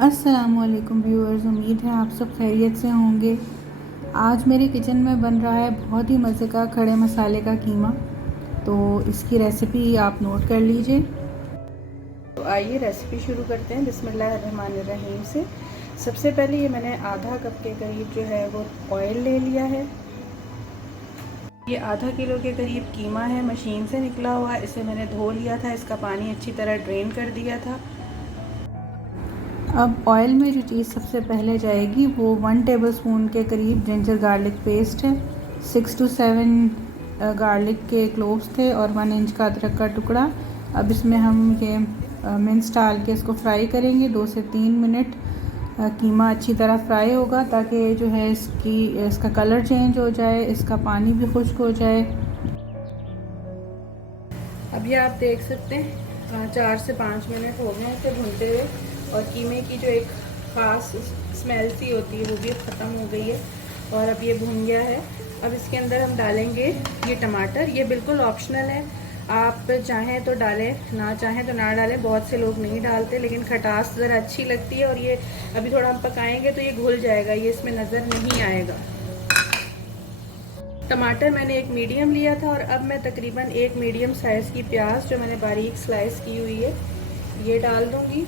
अस्सलामुअलैकुम व्यूअर्स, उम्मीद है आप सब खैरियत से होंगे। आज मेरे किचन में बन रहा है बहुत ही मज़े का खड़े मसाले का कीमा। तो इसकी रेसिपी आप नोट कर लीजिए। तो आइए रेसिपी शुरू करते हैं बिस्मिल्लाहिर्रहमानिर्रहीम से। सबसे पहले ये मैंने आधा कप के करीब जो है वो ऑयल ले लिया है। ये आधा किलो के करीब कीमा है, मशीन से निकला हुआ। इसे मैंने धो लिया था, इसका पानी अच्छी तरह ड्रेन कर दिया था। अब ऑयल में जो चीज़ सबसे पहले जाएगी वो 1 टेबलस्पून के करीब जिंजर गार्लिक पेस्ट है। 6 to 7 गार्लिक के क्लोव्स थे और 1 इंच का अदरक का टुकड़ा। अब इसमें हम ये मिंस डाल के इसको फ्राई करेंगे 2 से 3 मिनट। कीमा अच्छी तरह फ्राई होगा ताकि जो है इसका कलर चेंज हो जाए, इसका पानी भी खुश्क हो जाए। अब ये आप देख सकते हैं 4 से 5 मिनट हो गए इसे भूनते हुए और कीमे की जो एक ख़ास स्मेल सी होती है वो भी ख़त्म हो गई है और अब ये भुन गया है। अब इसके अंदर हम डालेंगे ये टमाटर। ये बिल्कुल ऑप्शनल है, आप चाहें तो डालें, ना चाहें तो ना डालें। बहुत से लोग नहीं डालते लेकिन खटास ज़रा अच्छी लगती है और ये अभी थोड़ा हम पकाएंगे तो ये घुल जाएगा, ये इसमें नज़र नहीं आएगा। टमाटर मैंने एक मीडियम लिया था और अब मैं तकरीबन एक मीडियम साइज़ की प्याज जो मैंने बारीक स्लाइस की हुई है ये डाल दूंगी।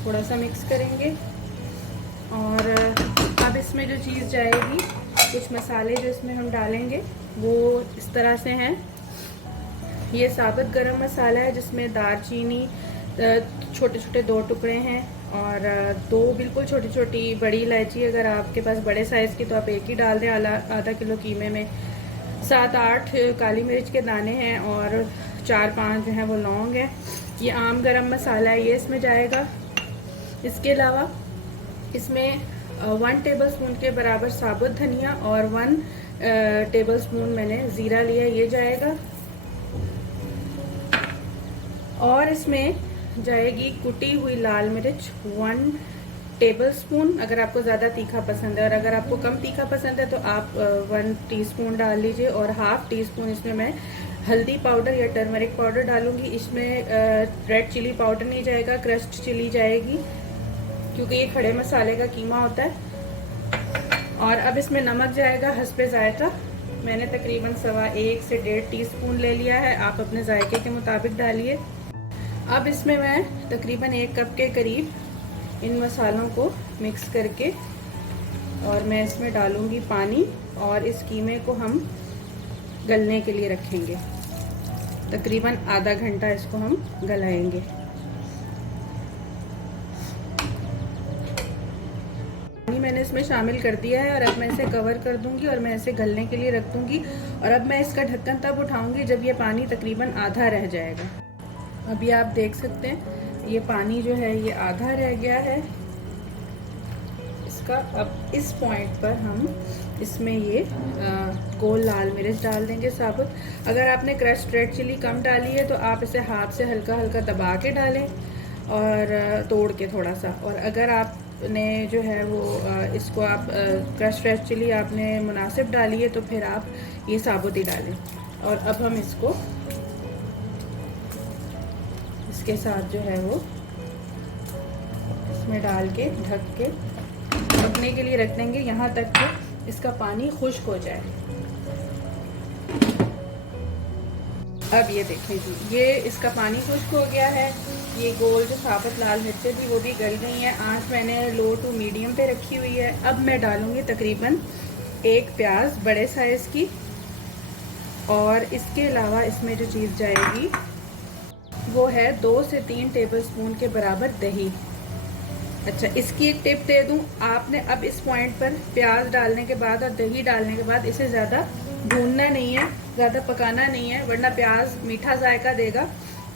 थोड़ा सा मिक्स करेंगे और अब इसमें जो चीज़ जाएगी, कुछ मसाले जो इसमें हम डालेंगे वो इस तरह से हैं। ये साबुत गरम मसाला है जिसमें दालचीनी छोटे छोटे 2 टुकड़े हैं और 2 बिल्कुल छोटी छोटी बड़ी इलायची। अगर आपके पास बड़े साइज़ की तो आप एक ही डाल दें आधा किलो कीमे में। 7-8 काली मिर्च के दाने हैं और 4-5 जो है वो लौंग है। ये आम गरम मसाला है, ये इसमें जाएगा। इसके अलावा इसमें 1 टेबलस्पून के बराबर साबुत धनिया और 1 टेबलस्पून मैंने ज़ीरा लिया, ये जाएगा। और इसमें जाएगी कुटी हुई लाल मिर्च 1 टेबलस्पून, अगर आपको ज़्यादा तीखा पसंद है। और अगर आपको कम तीखा पसंद है तो आप 1 टीस्पून डाल लीजिए। और हाफ़ टीस्पून इसमें मैं हल्दी पाउडर या टर्मरिक पाउडर डालूंगी। इसमें रेड चिली पाउडर नहीं जाएगा, क्रश्ड चिली जाएगी क्योंकि ये खड़े मसाले का कीमा होता है। और अब इसमें नमक जाएगा हस्बे ज़ायक़ा। मैंने तकरीबन 1.25 से 1.5 टीस्पून ले लिया है, आप अपने जायके के मुताबिक डालिए। अब इसमें मैं तकरीबन 1 कप के करीब इन मसालों को मिक्स करके और मैं इसमें डालूंगी पानी और इस कीमे को हम गलने के लिए रखेंगे। तकरीबन आधा घंटा इसको हम गलाएंगे। पानी मैंने इसमें शामिल कर दिया है और अब मैं इसे कवर कर दूंगी और मैं इसे गलने के लिए रख दूंगी। और अब मैं इसका ढक्कन तब उठाऊंगी जब ये पानी तकरीबन आधा रह जाएगा। अभी आप देख सकते हैं ये पानी जो है ये आधा रह गया है इसका। अब इस पॉइंट पर हम इसमें ये गोल लाल मिर्च डाल देंगे साबुत। अगर आपने क्रश्ड रेड चिली कम डाली है तो आप इसे हाथ से हल्का हल्का दबा के डालें और तोड़ के थोड़ा सा। और अगर आपने जो है वो इसको आप क्रश्ड रेड चिली आपने मुनासिब डाली है तो फिर आप ये साबुत ही डालें। और अब हम इसको इसके साथ जो है वो इसमें डाल के ढक के पकने के लिए रख देंगे यहाँ तक कि इसका पानी खुश्क हो जाए। अब ये देखें जी, ये इसका पानी खुश्क हो गया है। ये गोल जो साबुत लाल मिर्चें थी वो भी गल गई हैं। आंच मैंने लो टू मीडियम पे रखी हुई है। अब मैं डालूंगी तकरीबन 1 प्याज बड़े साइज़ की और इसके अलावा इसमें जो चीज़ जाएगी वो है 2 से 3 टेबलस्पून के बराबर दही। अच्छा, इसकी एक टिप दे दूं, आपने अब इस पॉइंट पर प्याज डालने के बाद और दही डालने के बाद इसे ज़्यादा भूनना नहीं है, ज़्यादा पकाना नहीं है, वरना प्याज मीठा जायका देगा।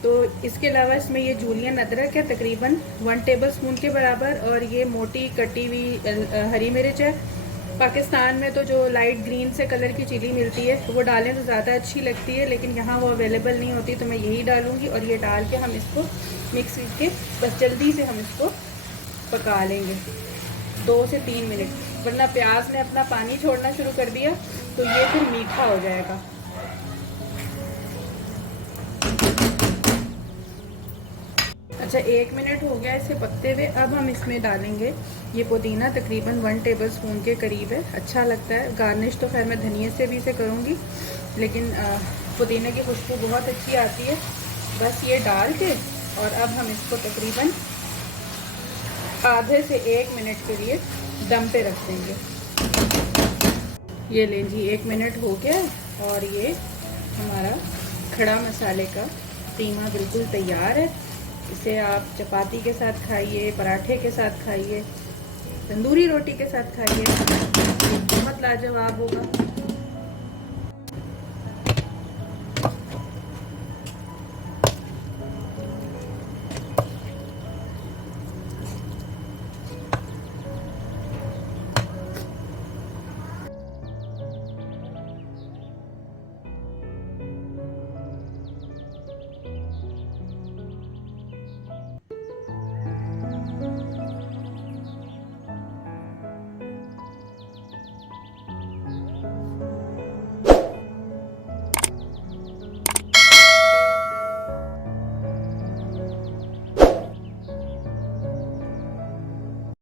तो इसके अलावा इसमें ये जूलियन अदरक है तकरीबन 1 टेबलस्पून के बराबर और ये मोटी कटी हुई हरी मिर्च है। पाकिस्तान में तो जो लाइट ग्रीन से कलर की चिली मिलती है वो डालें तो ज़्यादा अच्छी लगती है, लेकिन यहाँ वो अवेलेबल नहीं होती तो मैं यही डालूँगी। और ये डाल के हम इसको मिक्स करके बस जल्दी से हम इसको पका लेंगे 2 से 3 मिनट, वरना प्याज ने अपना पानी छोड़ना शुरू कर दिया तो ये फिर मीठा हो जाएगा। अच्छा 1 मिनट हो गया इसे पकते हुए। अब हम इसमें डालेंगे ये पुदीना, तकरीबन 1 टेबलस्पून के करीब है। अच्छा लगता है। गार्निश तो खैर मैं धनिए से भी इसे करूँगी, लेकिन पुदीने की खुशबू बहुत अच्छी आती है। बस ये डाल के और अब हम इसको तकरीबन आधे से 1 मिनट के लिए दम पे रख देंगे। ये लें जी 1 मिनट हो गया और ये हमारा खड़ा मसाले का कीमा बिल्कुल तैयार है। इसे आप चपाती के साथ खाइए, पराठे के साथ खाइए, तंदूरी रोटी के साथ खाइए, बहुत लाजवाब होगा।